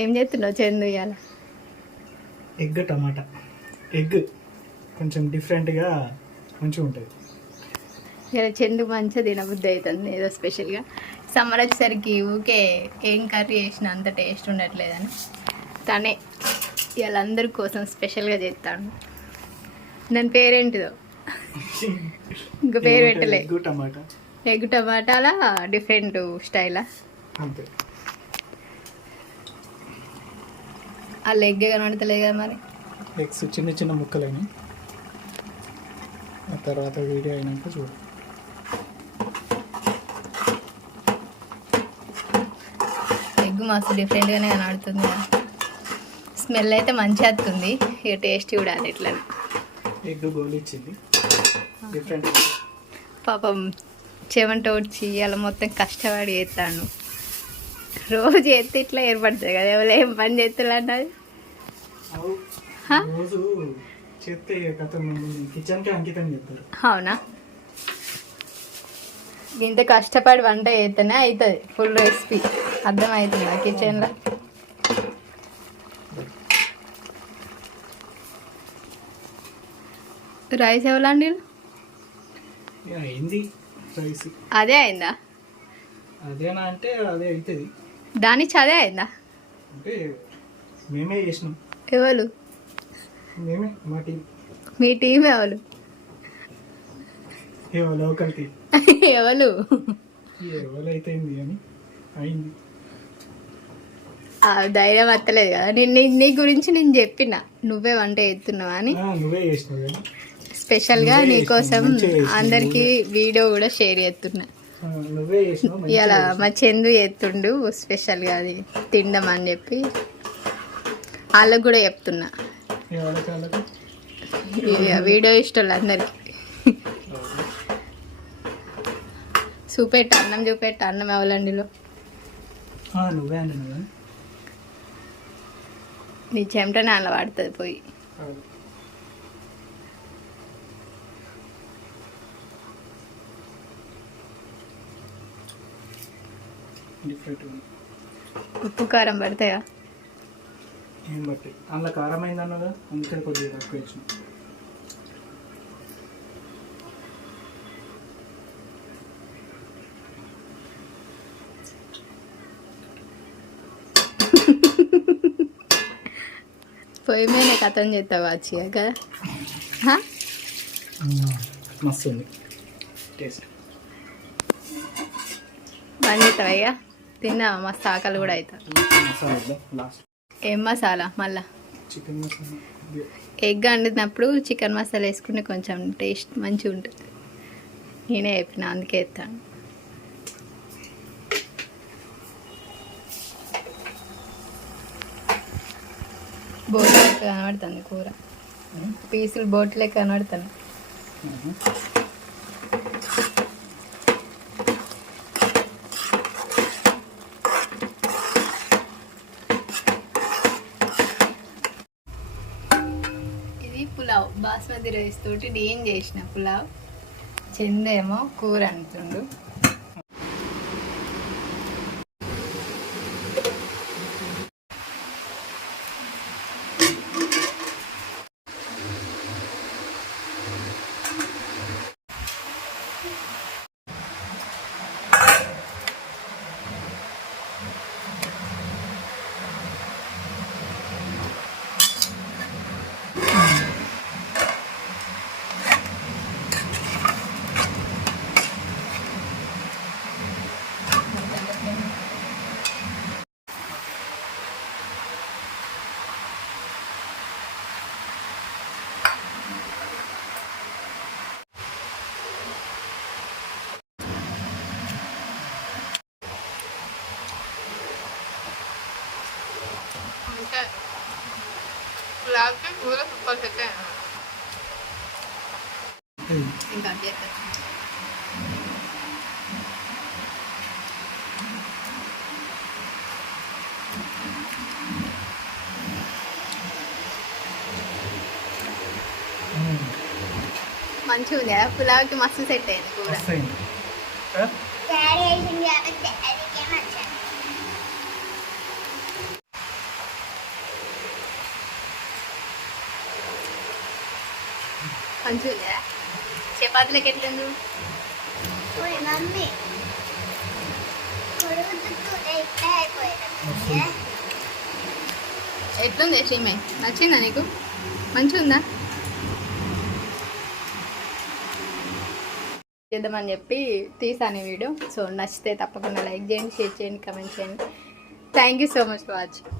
ఏం చేస్తున్నావు చందు ఇవాళ? Egg tomato. ఎగ్ కొంచెం డిఫరెంట్గా మంచిగా ఉంటుంది. ఇలా చందు మంచిగా తినబుద్ధి అవుతుంది ఏదో స్పెషల్గా. సమ్మర్ వచ్చేసరికి ఊకే ఏం కర్రీ చేసినా అంత టేస్ట్ ఉండట్లేదని తనే వీళ్ళందరి కోసం స్పెషల్గా చేస్తాను. దాని పేరేంటిదో ఇంకా పేరు పెట్టలే. Egg tomato. ఎగ్ టమాటాలా డిఫరెంట్ స్టైలా? అంతే. వాళ్ళు ఎగ్ కనబడతలేదు కదా మరి. ఎగ్స్ చిన్న చిన్న ముక్కలైనవి. ఆ తర్వాత వీడియో అయినాక చూడు. ఎగ్ మస్తు డిఫరెంట్గానే కనబడుతుంది కదా. స్మెల్ అయితే మంచిగా వస్తుంది. ఇక టేస్ట్ చూడాలి ఇట్లా. ఎగ్ గోల్ ఇచ్చింది డిఫరెంట్. పాపం చెమంట వచ్చి అలా మొత్తం కష్టపడి చేస్తాను. రోజు చేస్తే ఇట్లా ఏర్పడుతుంది కదా. ఎవరు ఏం పని చేస్తున్నారు రోజు చేస్తే కిచెన్కి అంకితం చేస్తారు. అవునా? ఇంత కష్టపడి వంట చేస్తేనే అవుతుంది ఫుల్ రెసిపీ. అర్థమవుతుందా కిచెన్లో? రైస్ ఎవరండి? అయింది రైస్. అదే అయిందా? అదేనా అంటే అదే అవుతుంది. దాని చదే అయిందా అంటే మేమే చేసినాం. ఎవరు? మేమే, మా టీం. మీ టీం ఎవరు? Local team. ఎవరు? ఎవరైతే అని అయింది. ధైర్యం వస్తలేదు కదా. నీ గురించి నేను చెప్పిన నువ్వే వంట చేస్తున్నావు అని. నువ్వే చేసినావు కదా. స్పెషల్గా నీకోసం అందరికి వీడియో కూడా షేర్ చేస్తున్నా. నువ్వే చేసినావు. ఇలా మా చందు చేస్తుండు స్పెషల్గా అది తిండం అని చెప్పి వాళ్ళకు కూడా చెప్తున్నా. వీడియో ఇష్టం అందరికి. చూపెట్ట అన్నం, చూపెట్ట అన్నం ఎవలండిలో. నువ్వే అన్న. నీ చెమట నాన్న వాడుతుంది పోయి. ఉప్పు కారం పడతాయా? ఏం బట్టి అందులో కారం అయింది అన్నదా, అందుకని కొద్దిగా తక్కువ ఇచ్చిన. పొయ్యి మీద కథం చేస్తావు వచ్చిగా కదా. మస్తు ఉంది టేస్ట్. బంద్ చేస్తావా ఇక? తిందామా? మస్తు ఆకలి కూడా అవుతుంది. ఏం మసాలా మళ్ళా? చికెన్ మసాలా. ఎగ్ వండినప్పుడు చికెన్ మసాలా వేసుకుంటే కొంచెం టేస్ట్ మంచిగా ఉంటుంది. నేనే చెప్పిన అందుకే వేస్తాను. బోట్ లెక్క కనబడుతుంది కూర. పీసులు బోట్ లెక్క కనబడుతుంది. ఇది పులావ్ బాస్మతి రైస్ తోటి నేను చేసిన పులావ్. చందేమో కూర అంటుండు. పులావ్కి కూర సూపర్ సెట్ అయినా ఇంకా మంచిగా ఉంది. పులావ్కి మస్తు సెట్ అయింది కూర. మంచిగా చపాతీలకు ఎట్లుంది మమ్మీ ఎట్లుంది శ్రీమై నచ్చిందా నీకు మంచిగా ఉందా చేద్దామని చెప్పి తీసాను ఈ వీడియో సో నచ్చితే తప్పకుండా లైక్ చేయండి షేర్ చేయండి కమెంట్ చేయండి thank you so much for watching